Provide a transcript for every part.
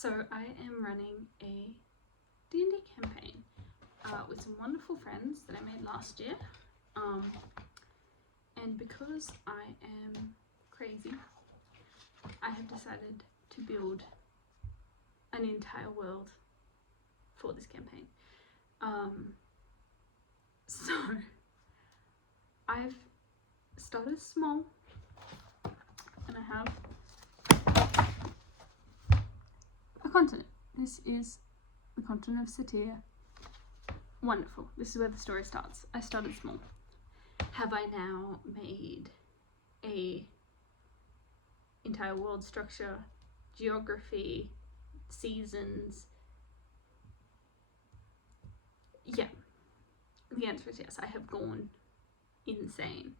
So I am running a D&D campaign with some wonderful friends that I made last year. And because I am crazy, I have decided to build an entire world for this campaign. So I've started small, and I have a continent. This is the continent of Satir. Wonderful. This is where the story starts. I started small. Have I now made a entire world structure, geography, seasons? Yeah. The answer is yes. I have gone insane.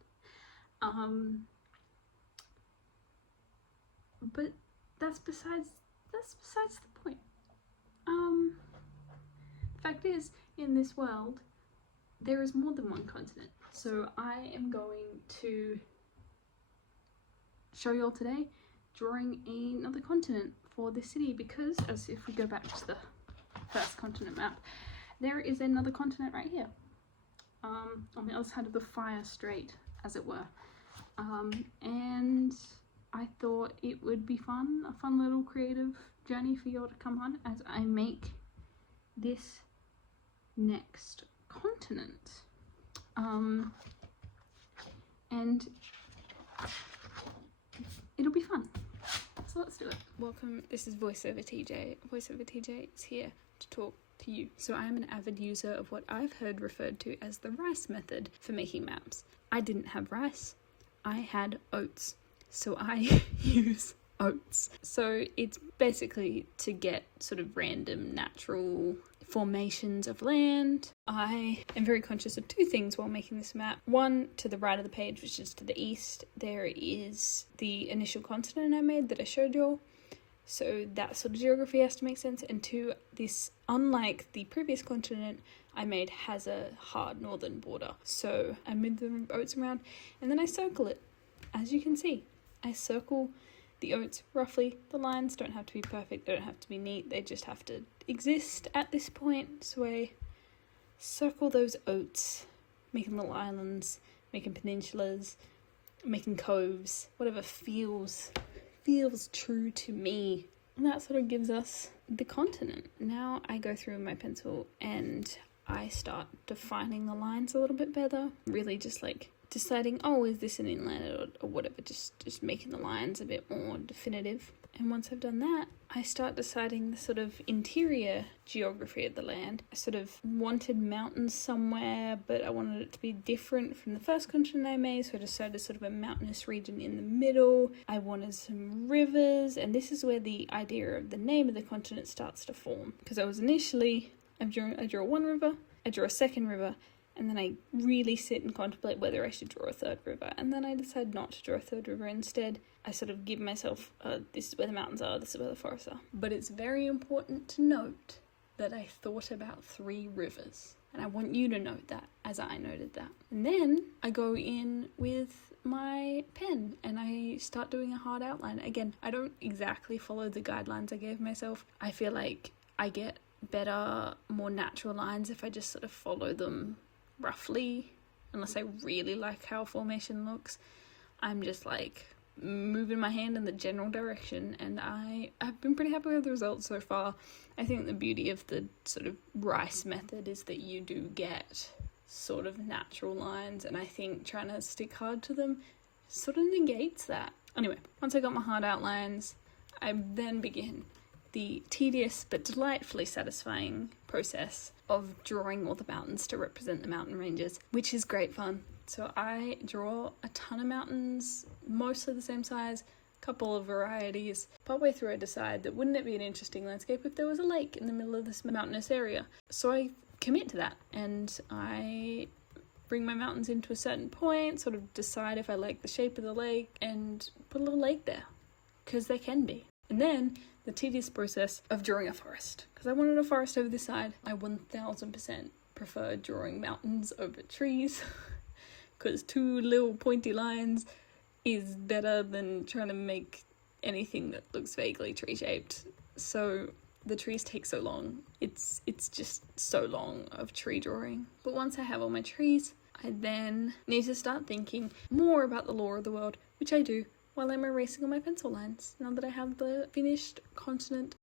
But that's besides the point. The fact is, in this world, there is more than one continent. So I am going to show you all today drawing another continent for the city, because as if we go back to the first continent map, there is another continent right here, on the other side of the fire strait, as it were. And I thought it would be fun, a fun little creative journey for you all to come on as I make this next continent. And it'll be fun. So let's do it. Welcome, this is VoiceOver TJ. VoiceOver TJ is here to talk to you. So I am an avid user of what I've heard referred to as the rice method for making maps. I didn't have rice, I had oats. So I use oats. So it's basically to get sort of random natural formations of land. I am very conscious of two things while making this map. One, to the right of the page, which is to the east, there is the initial continent I made that I showed you all. So that sort of geography has to make sense. And two, this, unlike the previous continent I made, has a hard northern border. So I move the oats around and then I circle it. As you can see, I circle the oats roughly. The lines don't have to be perfect, they don't have to be neat, they just have to exist at this point. So I circle those oats, making little islands, making peninsulas, making coves, whatever feels true to me. And that sort of gives us the continent. Now I go through my pencil and I start defining the lines a little bit better. Really just like deciding, oh, is this an inland or whatever, just making the lines a bit more definitive. And once I've done that, I start deciding the sort of interior geography of the land. I sort of wanted mountains somewhere, but I wanted it to be different from the first continent I made, so I decided sort of a mountainous region in the middle. I wanted some rivers, and this is where the idea of the name of the continent starts to form. Because I draw one river, I draw a second river, and then I really sit and contemplate whether I should draw a third river. And then I decide not to draw a third river. Instead, I sort of give myself, this is where the mountains are, this is where the forests are. But it's very important to note that I thought about 3 rivers. And I want you to note that, as I noted that. And then I go in with my pen and I start doing a hard outline. Again, I don't exactly follow the guidelines I gave myself. I feel like I get better, more natural lines if I just sort of follow them roughly, unless I really like how a formation looks. I'm just like moving my hand in the general direction, and I've been pretty happy with the results so far. I think the beauty of the sort of rice method is that you do get sort of natural lines, and I think trying to stick hard to them sort of negates that. Anyway, once I got my hard outlines, I then begin the tedious but delightfully satisfying process of drawing all the mountains to represent the mountain ranges, which is great fun. So I draw a ton of mountains, mostly the same size, a couple of varieties. Partway through I decide that wouldn't it be an interesting landscape if there was a lake in the middle of this mountainous area. So I commit to that, and I bring my mountains into a certain point, sort of decide if I like the shape of the lake, and put a little lake there, because there can be. And then the tedious process of drawing a forest, because I wanted a forest over this side. I 1000% prefer drawing mountains over trees, because 2 little pointy lines is better than trying to make anything that looks vaguely tree-shaped. so the trees take so long. It's just so long of tree drawing. But once I have all my trees, I then need to start thinking more about the lore of the world, which I do while I'm erasing all my pencil lines, now that I have the finished continent.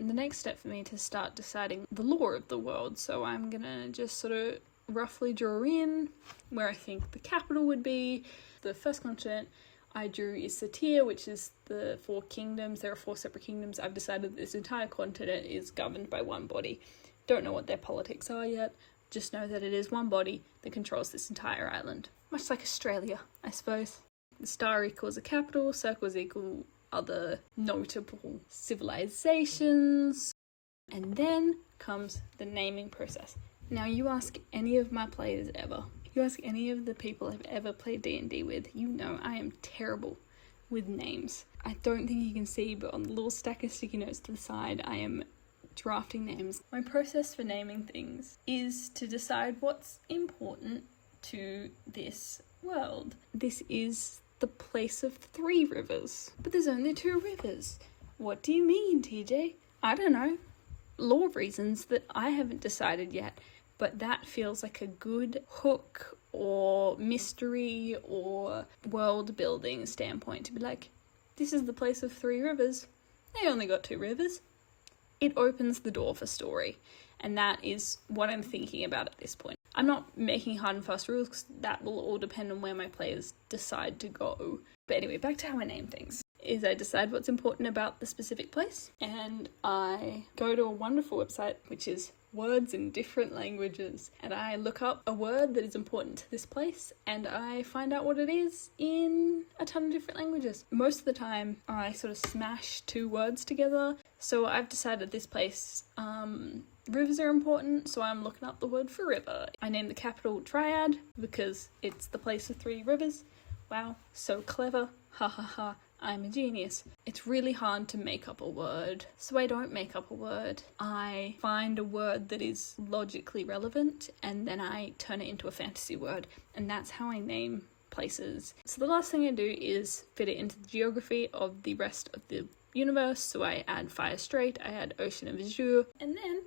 And the next step for me to start deciding the lore of the world, so I'm gonna just sort of roughly draw in where I think the capital would be. The first continent I drew is Satir, which is the 4 kingdoms. There are 4 separate kingdoms. I've decided that this entire continent is governed by one body. Don't know what their politics are yet, just know that it is one body that controls this entire island. Much like Australia, I suppose. The star equals a capital, circles equal other notable civilizations, and then comes the naming process. Now, you ask any of my players ever, you ask any of the people I've ever played D&D with, you know I am terrible with names. I don't think you can see, but on the little stack of sticky notes to the side, I am drafting names. My process for naming things is to decide what's important to this world. This is the place of 3 rivers, but there's only 2 rivers. What do you mean, TJ? I don't know. Lore reasons that I haven't decided yet, but that feels like a good hook or mystery or world building standpoint to be like, this is the place of 3 rivers. They only got 2 rivers. It opens the door for story, and that is what I'm thinking about at this point. I'm not making hard and fast rules because that will all depend on where my players decide to go. But anyway, back to how I name things. Is I decide what's important about the specific place, and I go to a wonderful website, which is Words in Different Languages, and I look up a word that is important to this place, and I find out what it is in a ton of different languages. Most of the time, I sort of smash 2 words together, so I've decided this place, rivers are important, so I'm looking up the word for river. I named the capital Triad because it's the place of 3 rivers. Wow, so clever, ha ha ha. I'm a genius. It's really hard to make up a word, so I don't make up a word. I find a word that is logically relevant, and then I turn it into a fantasy word, and that's how I name places. So the last thing I do is fit it into the geography of the rest of the universe, so I add Fire Strait, I add Ocean of Azure, and then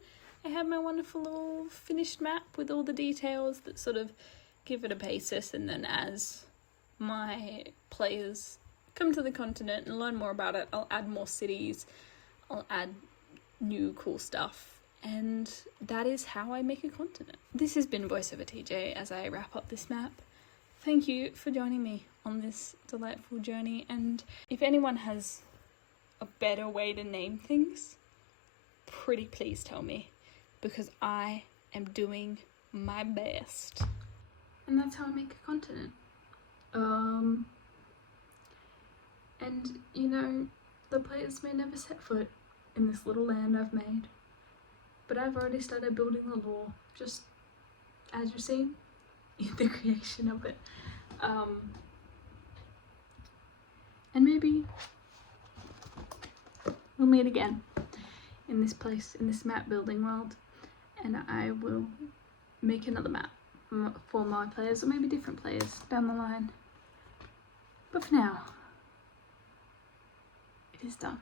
I have my wonderful little finished map with all the details that sort of give it a basis, and then as my players come to the continent and learn more about it, I'll add more cities, I'll add new cool stuff, and that is how I make a continent. This has been VoiceOver TJ as I wrap up this map. Thank you for joining me on this delightful journey, and if anyone has a better way to name things, pretty please tell me, because I am doing my best. And that's how I make a continent. And, you know, the players may never set foot in this little land I've made, but I've already started building the lore, just as you've seen in the creation of it. And maybe we'll meet again in this place, in this map building world, and I will make another map for my players, or maybe different players down the line. But for now, it is done.